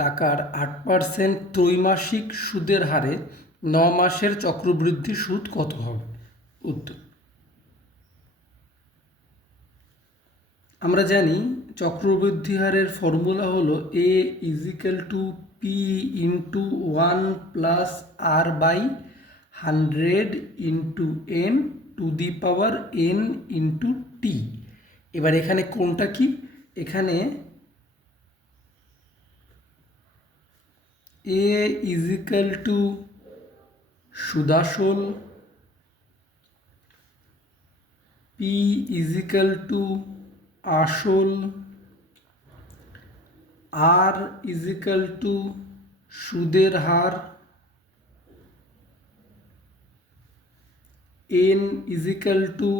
টাকার 8% ত্রৈমাসিক সুদের হারে 9 মাসের চক্রবৃদ্ধি সুদ কত হবে? উত্তর, আমরা জানি চক্রবৃদ্ধি হারের ফর্মুলা হলো a equal to P into 1 + r/100 into n to the power n into T. এবার এখানে কোনটা কি? এখানে a ইজিক্যাল টু সুদাসল, পি ইজিক্যাল টু আসল, আর ইজিক্যাল টু সুদের হার, এন ইজিক্যাল টু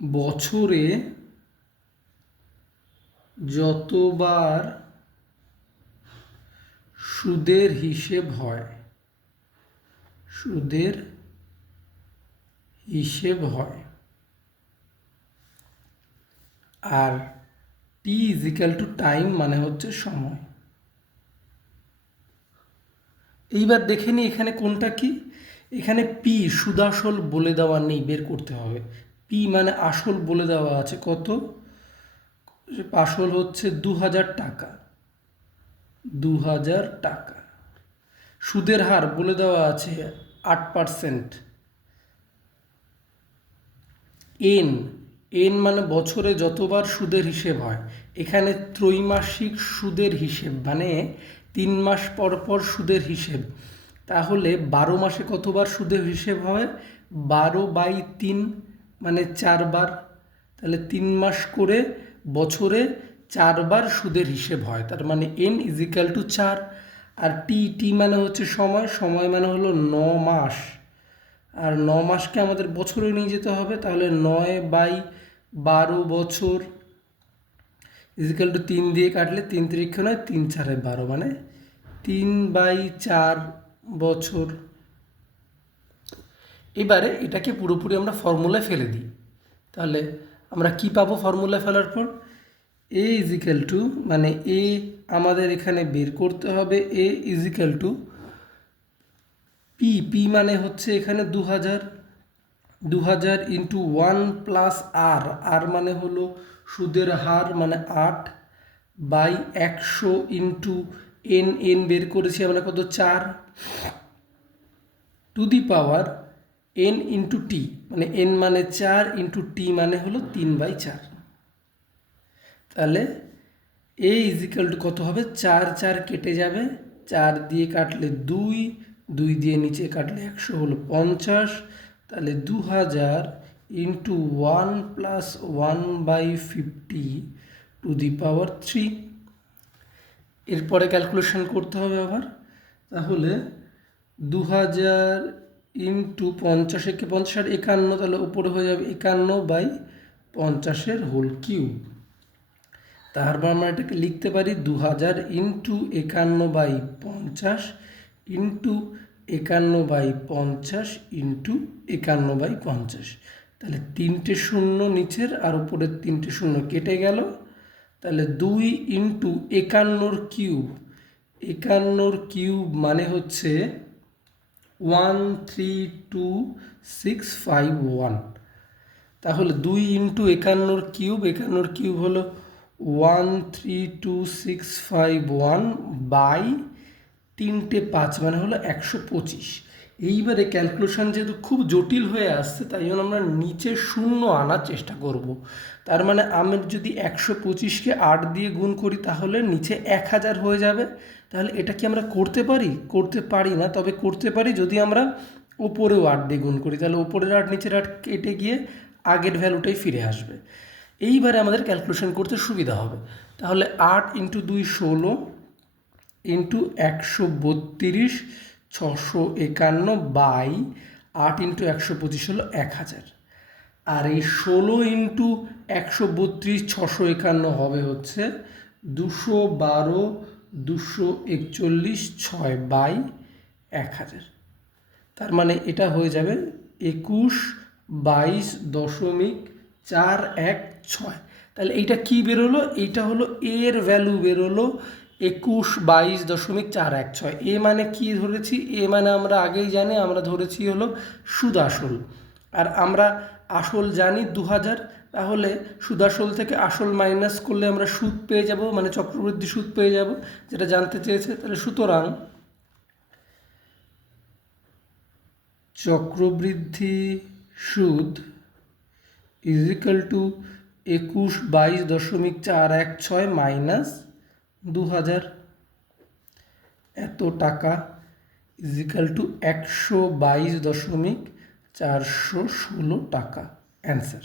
বছরে যতবার সুদের হিসেব হয়, সুদের হিসেব হয়, আর টি ইজিক্যাল টু টাইম মানে হচ্ছে সময়। এইবার দেখে নিই এখানে কোনটা কি। এখানে পি সুদাসল বলে দেওয়া নেই, বের করতে হবে। পি মানে আসল বলে দেওয়া আছে, কত? আসল হচ্ছে 2000 টাকা, 2000 টাকা। সুদের হার বলে দেওয়া আছে 8%। এন, এন মানে বছরে যতবার সুদের হিসেব হয়। এখানে ত্রৈমাসিক সুদের হিসেব মানে 3 মাস পর পর সুদের হিসেব। তাহলে 12 মাসে কতবার সুদের হিসেব হয়? 12/3 মানে 4 বার। তাহলে 3 মাস করে বছরে 4 বার সুদের হিসেব হয়, তার মানে n ইজিক্যাল টু 4। আর টি, টি মানে হচ্ছে সময়, সময় মানে হলো 9 মাস। আর 9 মাসকে আমাদের বছরে নিয়ে যেতে হবে, তাহলে 9/12 বছর ইজিক্যাল টু 3 দিয়ে কাটলে 3 3 নয়, 3 4 12 মানে 3/4 বছর। এবারে এটাকে পুরোপুরি আমরা ফর্মুলায় ফেলে দিই। তাহলে আমরা কি পাবো ফর্মুলা ফেলার পর? এ ইজিক্যাল টু, মানে এ আমাদের এখানে বের করতে হবে, এ ইজিক্যাল টু পি, পি মানে হচ্ছে এখানে 2000, 2000 ইন্টু 1 + আর মানে হলো সুদের হার মানে 8/100 ইন্টু এন, এন বের করেছি আমরা কত? 4 to the power N into T, মানে এন মানে 4 ইন্টু টি মানে হলো 3/4। তাহলে এ ইজিক্যাল টু কত হবে? 4 4 কেটে যাবে, 4 দিয়ে কাটলে 2, 2 দিয়ে নিচে কাটলে 100 হলো 50। তাহলে 2000 ইন্টু 1 + 1/50 টু দি পাওয়ার 3। এরপরে ক্যালকুলেশন করতে হবে আবার। তাহলে 2000 ইন্টু 50, একে 50 আর 51, তাহলে উপরে হয়ে যাবে 51/50 হোল কিউব। তারপর আমরা এটাকে লিখতে পারি 2000 ইন্টু 51/50 ইন্টু 51/50 ইন্টু 51/50। তাহলে 3টে শূন্য নিচের আর উপরের 3টে শূন্য কেটে গেল। তাহলে 2 ইন্টু 51 কিউব, 51 কিউব মানে হচ্ছে 132651। তাহলে 2 ইন্টু 51 কিউব, 51 কিউব হলো 132651 বাই 3টে 5 মানে হলো 125। এইবারে ক্যালকুলেশন যেহেতু খুব জটিল হয়ে আসছে, তাই জন্য আমরা নিচে শূন্য আনার চেষ্টা করব। তার মানে আমি যদি 125কে 8 দিয়ে গুণ করি তাহলে নিচে 1000 হয়ে যাবে। তাহলে এটা কি আমরা করতে পারি? করতে পারি না, তবে করতে পারি যদি আমরা ওপরেও 8 দিয়ে গুণ করি, তাহলে ওপরের 8 নিচের 8 কেটে গিয়ে আগের ভ্যালুটাই ফিরে আসবে। এইবারে আমাদের ক্যালকুলেশন করতে সুবিধা হবে। তাহলে 8 ইন্টু 2 16 ইন্টু 132 651 বাই 8 ইন্টু 125 হলো 1000। আর এই 16 ইন্টু 132 651 হবে হচ্ছে 212 241 6 বাই 1000। তার মানে এটা হয়ে যাবে 21/22.416। তাহলে এইটা কি বেরোলো? এইটা হলো এর ভ্যালু বেরোলো 2122.416। এ মানে কি ধরেছি? এ মানে আমরা আগেই জানি, আমরা ধরেছি হলো সুদ আসল, আর আমরা আসল জানি 2000, তাহলে সুদ আসল থেকে আসল মাইনাস করলে আমরা সুদ পেয়ে যাব, মানে চক্রবৃদ্ধি সুদ পেয়ে যাব, যেটা জানতে চেয়েছে। তাহলে সুতরাং চক্রবৃদ্ধি সুদ ইজ ইকাল টু 2122.416 মাইনাস 2000, এত টাকা ইজ ইকাল টু 122.416 টাকা। অ্যান্সার।